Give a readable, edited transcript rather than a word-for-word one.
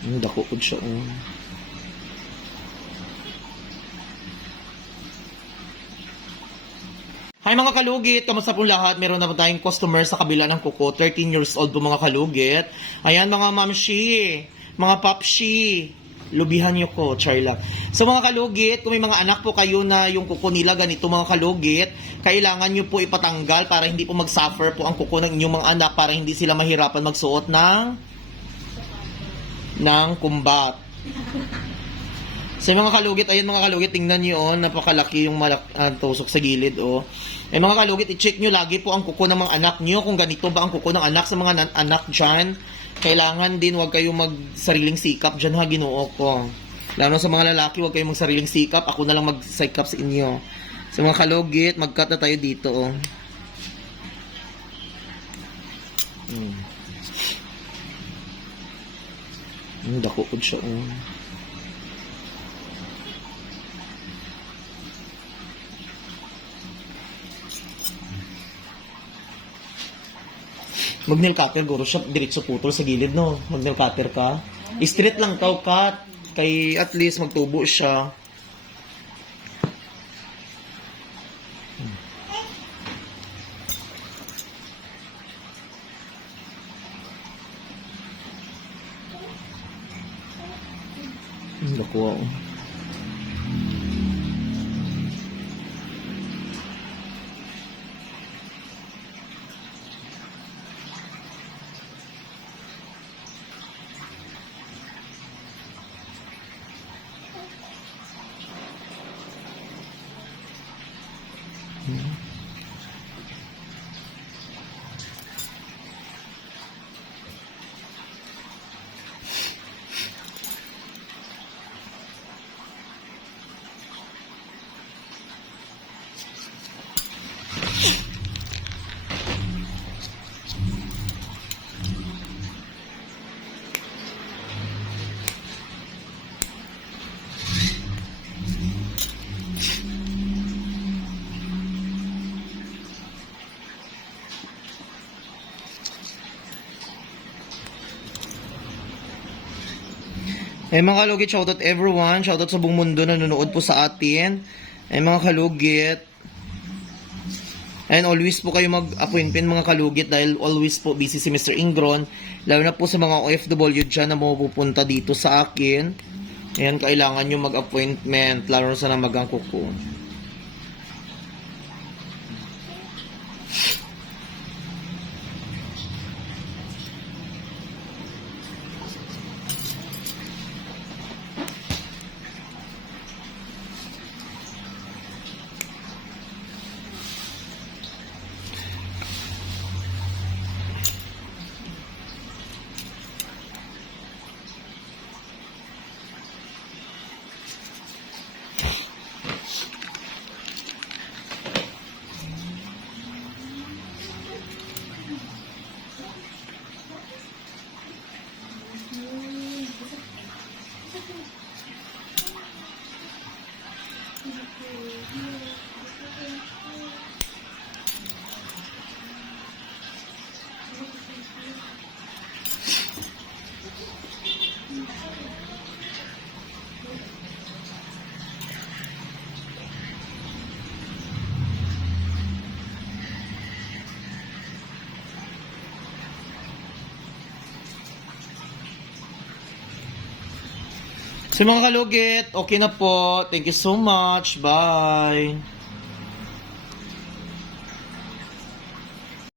Dako po siya. Hi mga kalugit, kamusta po lahat? Meron na po tayong customer sa kabila ng kuko, 13 years old po mga kalugit. Ayan mga mamshi, mga papshi, lubihan nyo ko, charla. So mga kalugit, kung may mga anak po kayo na yung kuko nila ganito mga kalugit, kailangan nyo po ipatanggal para hindi po mag-suffer po ang kuko ng inyong mga anak, para hindi sila mahirapan magsuot ng kumbat. So mga kalugit, ayun mga kalugit, tingnan nyo, napakalaki yung tusok sa gilid, Eh mga kalugit, i-check nyo lagi po ang kuko ng mga anak nyo, kung ganito ba ang kuko ng anak. Sa mga anak dyan, kailangan din huwag kayong magsariling sikap dyan ha, Ginoo ko. Lalo sa mga lalaki, huwag kayong magsariling sikap, ako na lang mag-sikap sa inyo. So mga kalugit, mag-cut na tayo dito, Dako po siya, Mag-nail cutter, guro siya, diretso putol sa gilid, no? Mag-nail cutter ka. Straight lang tao, cut. Kay at least magtubo siya. Nakuha ko. Mga kalugit, shoutout everyone. Shoutout sa buong mundo na nanonood po sa atin. Mga kalugit. And always po kayo mag-appointment mga kalugit dahil always po busy si Mr. Ingron. Lalo na po sa mga OFW dyan na mapupunta dito sa akin. Ayan, kailangan nyo mag-appointment. Lalo na sa namagang kuko. So mga kalugit, okay na po. Thank you so much. Bye.